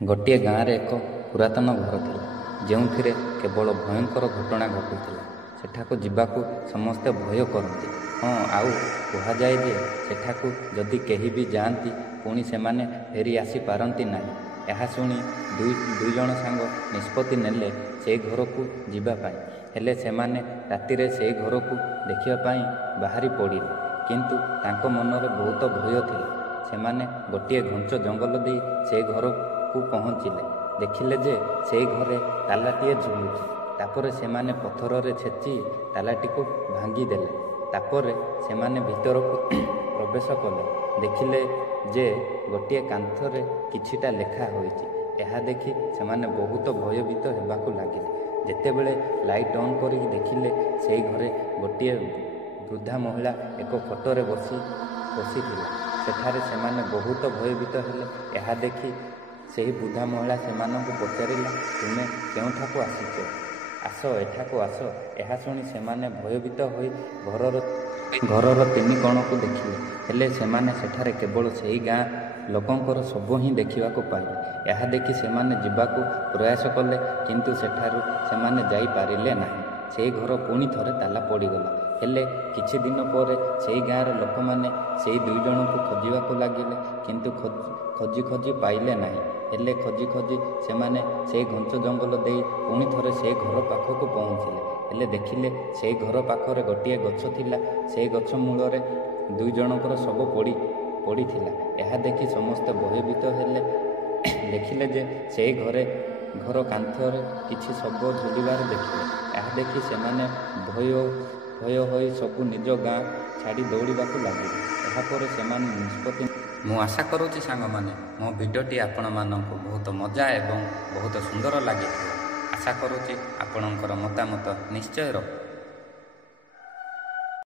ଗୋଟିଏ ଗାଁରେ ଏକ ପୁରାତନ ଘର ଥିଲା, ଯେଉଁଥିରେ କେବଳ ଭୟଙ୍କର ଘଟଣା ଘଟୁଥିଲା। ସେଠାକୁ ଯିବାକୁ ସମସ୍ତେ ଭୟ କରନ୍ତି। ହଁ, ଆଉ କୁହାଯାଏ ଯେ ସେଠାକୁ ଯଦି କେହି ବି ଯାଆନ୍ତି, ପୁଣି ସେମାନେ ଫେରି ଆସିପାରନ୍ତି ନାହିଁ। ଏହା ଶୁଣି ଦୁଇ ଜଣ ସାଙ୍ଗ ନିଷ୍ପତ୍ତି ନେଲେ ସେହି ଘରକୁ ଯିବା ପାଇଁ। ହେଲେ ସେମାନେ ରାତିରେ ସେହି ଘରକୁ ଦେଖିବା ପାଇଁ ବାହାରି ପଡ଼ିଲେ। କିନ୍ତୁ ତାଙ୍କ ମନରେ ବହୁତ ଭୟ ଥିଲା। ସେମାନେ ଗୋଟିଏ ଘଞ୍ଚ ଜଙ୍ଗଲ ଦେଇ ସେହି ଘରକୁ ପହଞ୍ଚିଲେ। ଦେଖିଲେ ଯେ ସେହି ଘରେ ତାଲାଟିଏ ଝୁଲୁଛି। ତାପରେ ସେମାନେ ପଥରରେ ଛେଚି ତାଲାଟିକୁ ଭାଙ୍ଗିଦେଲେ। ତାପରେ ସେମାନେ ଭିତରକୁ ପ୍ରବେଶ କଲେ। ଦେଖିଲେ ଯେ ଗୋଟିଏ କାନ୍ଥରେ କିଛିଟା ଲେଖା ହୋଇଛି। ଏହା ଦେଖି ସେମାନେ ବହୁତ ଭୟଭୀତ ହେବାକୁ ଲାଗିଲେ। ଯେତେବେଳେ ଲାଇଟ୍ ଅନ୍ କରିକି ଦେଖିଲେ, ସେହି ଘରେ ଗୋଟିଏ ବୃଦ୍ଧା ମହିଳା ଏକ ଖଟରେ ବସିଥିଲା। ସେଠାରେ ସେମାନେ ବହୁତ ଭୟଭୀତ ହେଲେ। ଏହା ଦେଖି ସେହି ବୃଦ୍ଧା ମହିଳା ସେମାନଙ୍କୁ ପଚାରିଲା, ତୁମେ କେଉଁଠାକୁ ଆସିଛ? ଆସ, ଏଠାକୁ ଆସ। ଏହା ଶୁଣି ସେମାନେ ଭୟଭୀତ ହୋଇ ଘରର ତିନି କୋଣକୁ ଦେଖିଲେ। ହେଲେ ସେମାନେ ସେଠାରେ କେବଳ ସେହି ଗାଁ ଲୋକଙ୍କର ଶବ ହିଁ ଦେଖିବାକୁ ପାଇଲେ। ଏହା ଦେଖି ସେମାନେ ଯିବାକୁ ପ୍ରୟାସ କଲେ, କିନ୍ତୁ ସେଠାରୁ ସେମାନେ ଯାଇପାରିଲେ ନାହିଁ। ସେହି ଘର ପୁଣି ଥରେ ତାଲା ପଡ଼ିଗଲା। ହେଲେ କିଛି ଦିନ ପରେ ସେହି ଗାଁର ଲୋକମାନେ ସେହି ଦୁଇ ଜଣଙ୍କୁ ଖୋଜିବାକୁ ଲାଗିଲେ, କିନ୍ତୁ ଖୋଜି ପାଇଲେ ନାହିଁ। ହେଲେ ଖୋଜି ସେମାନେ ସେହି ଘଞ୍ଚ ଜଙ୍ଗଲ ଦେଇ ପୁଣି ଥରେ ସେହି ଘର ପାଖକୁ ପହଞ୍ଚିଲେ। ହେଲେ ଦେଖିଲେ ସେହି ଘର ପାଖରେ ଗୋଟିଏ ଗଛ ଥିଲା। ସେହି ଗଛ ମୂଳରେ ଦୁଇ ଜଣଙ୍କର ଶବ ପଡ଼ିଥିଲା। ଏହା ଦେଖି ସମସ୍ତେ ଭୟଭୀତ ହେଲେ। ଦେଖିଲେ ଯେ ସେହି ଘର କାନ୍ଥରେ କିଛି ଶବ ଝୁଲିବାର ଦେଖିଲେ। ଏହା ଦେଖି ସେମାନେ ଭୟ ହୋଇ ସବୁ ନିଜ ଗାଁ ଛାଡ଼ି ଦୌଡ଼ିବାକୁ ଲାଗିଲେ। ଏହାପରେ ସେମାନେ ନିଷ୍ପତ୍ତି। ମୁଁ ଆଶା କରୁଛି ସାଙ୍ଗମାନେ, ମୋ ଭିଡ଼ିଓଟି ଆପଣମାନଙ୍କୁ ବହୁତ ମଜା ଏବଂ ବହୁତ ସୁନ୍ଦର ଲାଗିଥିବ। ଆଶା କରୁଛି ଆପଣଙ୍କର ମତାମତ ନିଶ୍ଚୟ ରଖ।